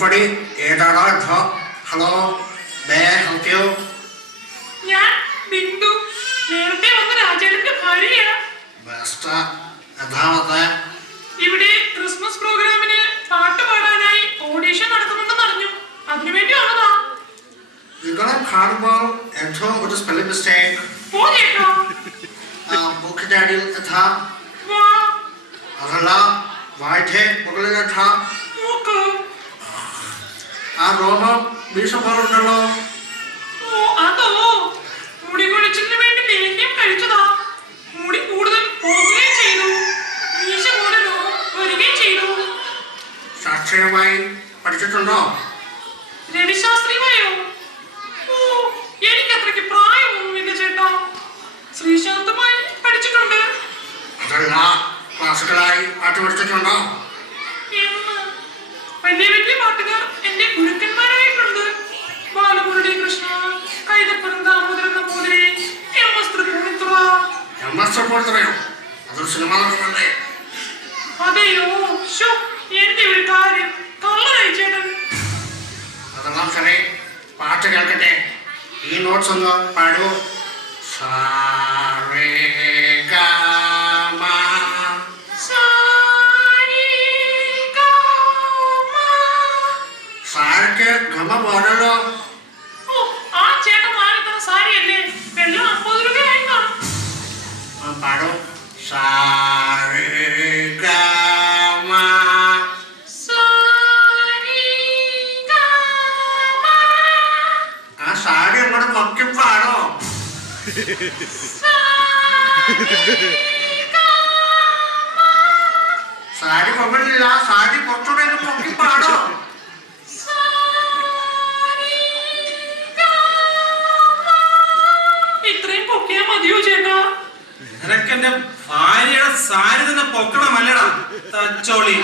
ഉരുപ്പടി ഏതാടാ ഹലോ ഞാൻ ബിന്ദു നേരത്തെ വന്ന രാജേട്ടന്റെ ഭാര്യയാണ്. ഇവിടെ ക്രിസ്മസ് പ്രോഗ്രാമിന് പാട്ട് പാടാനായി ഓഡീഷൻ നടത്തുന്നുണ്ടെന്ന് അറിഞ്ഞു. അതിനുവേണ്ടി വന്നതാ. നിങ്ങളെ കാണുമ്പോൾ എന്തോ ഒരു സ്പെല്ലിംഗ് മിസ്റ്റേക്ക്. മുഖ്യജാടിയിൽ അതല്ല വായിട്ടേ മുകളിൽ ആ രോമം വീഴ്ച പോലുണ്ടല്ലോ. അതോ മുടി കൊഴിച്ചിലിന് വേണ്ടി ലേഹ്യം കഴിച്ചതാ. മുടി കൂടുതൽ പോവുകയും ചെയ്തു, വീഴ്ച പോലെ രോമം വരികയും ചെയ്തു. ശാസ്ത്രീയമായി പഠിച്ചിട്ടുണ്ടോ? രവിശാസ്ത്രീയമായോ? ഓ, എനിക്കത്രയ്ക്ക് പ്രായമൊന്നുമില്ല ചേട്ടാ. ശ്രീശാന്തമായി പഠിച്ചിട്ടുണ്ട്. അതല്ല ക്ലാസുകളായി പാട്ട് പഠിച്ചിട്ടുണ്ടോ? വലിയ വലിയ പാട്ടുകാർ എന്റെ ഗുരുക്കന്മാരായിട്ടുണ്ട്. ബാലമുരളി കൃഷ്ണ, കൈതപ്പുറം ദാമോദരൻ നമ്പൂതിരി, MS തൃപ്പൂണിത്തുറ. അതൊരു സിനിമ നടക്കുന്നുണ്ടേ. അതെയോ? എന്റെ ഒരു കാര്യം കള്ളനായി ചേട്ടൻ. അതെല്ലാം ശരി, പാട്ട് കേൾക്കട്ടെ. ഈ നോട്ട്സ് ഒന്ന് പാടൂ. സാരക്ക് ഗമ പോരല്ലോ. ആ ചേട്ടൻ വാങ്ങിക്കുന്ന സാരിയല്ലേ? വെള്ളം 50 രൂപയായി കാണും. പാടൂ. ആ സാരി അങ്ങോട്ട് പൊക്കി പാടോ. സാരി പൊങ്ങില്ല, സാരി കുറച്ചുകൂടെ പൊക്കി പാടോ. ഇത്രയും പൊക്കിയാ മതിയോ ചേട്ടാ? നിനക്കെന്റെ ഭാര്യയുടെ സാരി തന്നെ പൊക്കണമല്ലടാ തച്ചോളി.